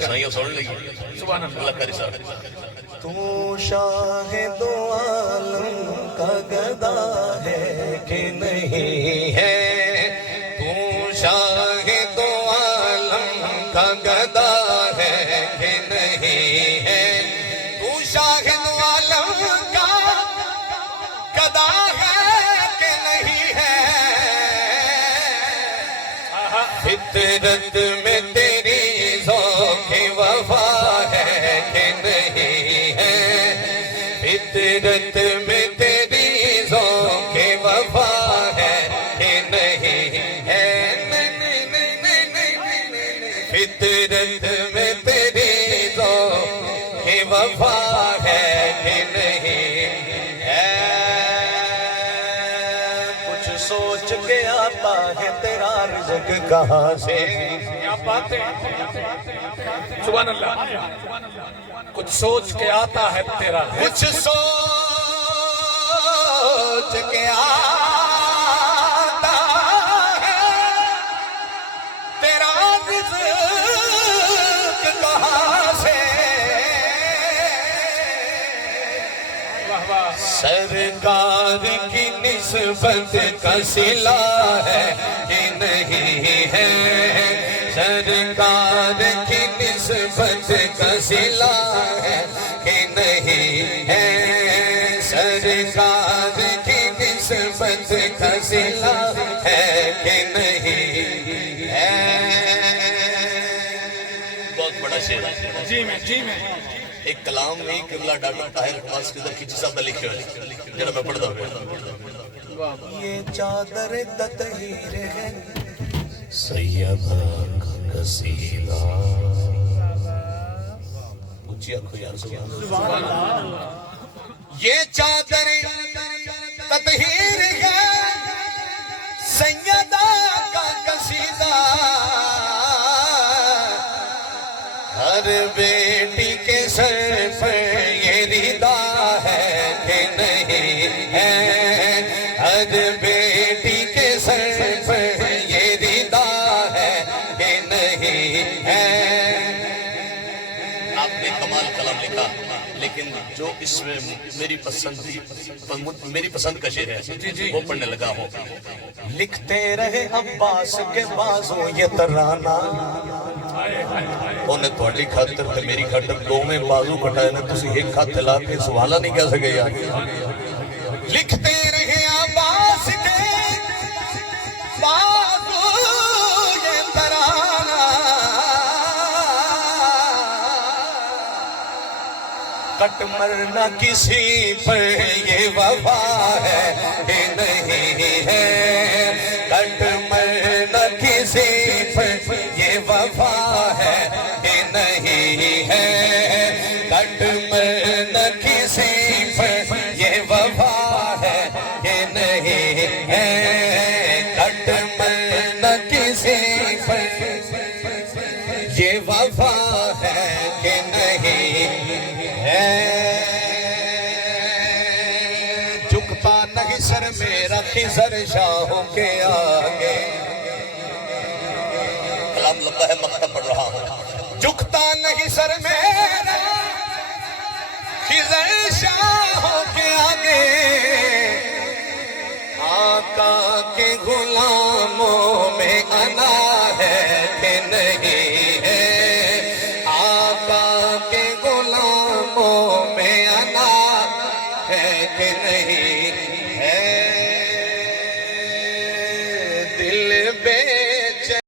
سائیں سن لگی سبحان اللہ کا رسالہ تو شاہ دو عالم کا گدا ہے کہ نہیں ہے، تو شاہ دو عالم کا گدا ہے کہ نہیں ہے، تو شاہ دو عالم کا گدا ہے کہ نہیں ہے، فطرت میں تیری ذوق وفا ہے کہ نہیں ہے، فطرت میں تیری ذوق وفا ہے کہ نہیں ہے، فطرت میں تیری ذوق وفا ہے کہ نہیں ہے، کچھ سوچ کے آتا ہے تیرا رزق کہاں سے، کیا بات ہے سبحان اللہ، کچھ سوچ کے آتا ہے تیرا کچھ سوچ کے آتا ہے تیرا رزق کہاں سے، سرکار کی نسبت کا صلہ ہے کہ نہیں ہے، سرکار کی نسبت کا صلہ ہے کہ نہیں ہے، سرکار کی نسبت کا صلہ ہے کہ نہیں ہے، بہت بڑا شعر ہے جی میں ایک کلام میں قبلہ ڈاکٹر طاہر عباس کے در کھچی صاحب نے لکھے ہوئے جڑا میں پڑھتا ہوں، یہ چادر تطہیر ہے سیدہ کا کسیدہ، اونچی آنکھو یار سبحان اللہ، یہ چادر تطہیر ہے سیدہ کا کسیدہ، ہر بیٹی کے سر پر یہ ردا ہے کہ نہیں ہے، ہر بیٹی کے سر پر یہ ردا ہے کہ نہیں ہے، آپ نے کمال کلام لکھا، لیکن جو اس میں میری پسند کا شعر ہے وہ پڑھنے لگا ہوں، لکھتے رہے عباس کے بازوں یہ ترانہ، انہیں تھوڑی خاطر تے میری خاطر دو میں بازو کٹائے نے تسی ایک ہاتھ لا کے سوالہ نہیں کہہ سکے یار، لکھتے رہے عباس کے بازوں یہ ترانہ، کٹ مرنا کسی پر یہ وفا ہے کہ نہیں ہے، کٹ مرنا کسی پر یہ وفا ہے کہ نہیں ہے، کٹ مرنا کسی پر یہ وفا ہے کہ نہیں ہے، کٹ مرنا کسی پر یہ وفا ہے کہ نہیں ہے، جھکتا نہیں سر میرا خضر شاہوں کے آگے، کلام لمبا ہے مقطع پڑھ رہا ہوں، جھکتا نہیں سر میرا خضر شاہوں کے آگے، آقا کے غلاموں میں انا ہے کہ نہیں ہے، آقا کے غلاموں میں انا ہے کہ نہیں ہے،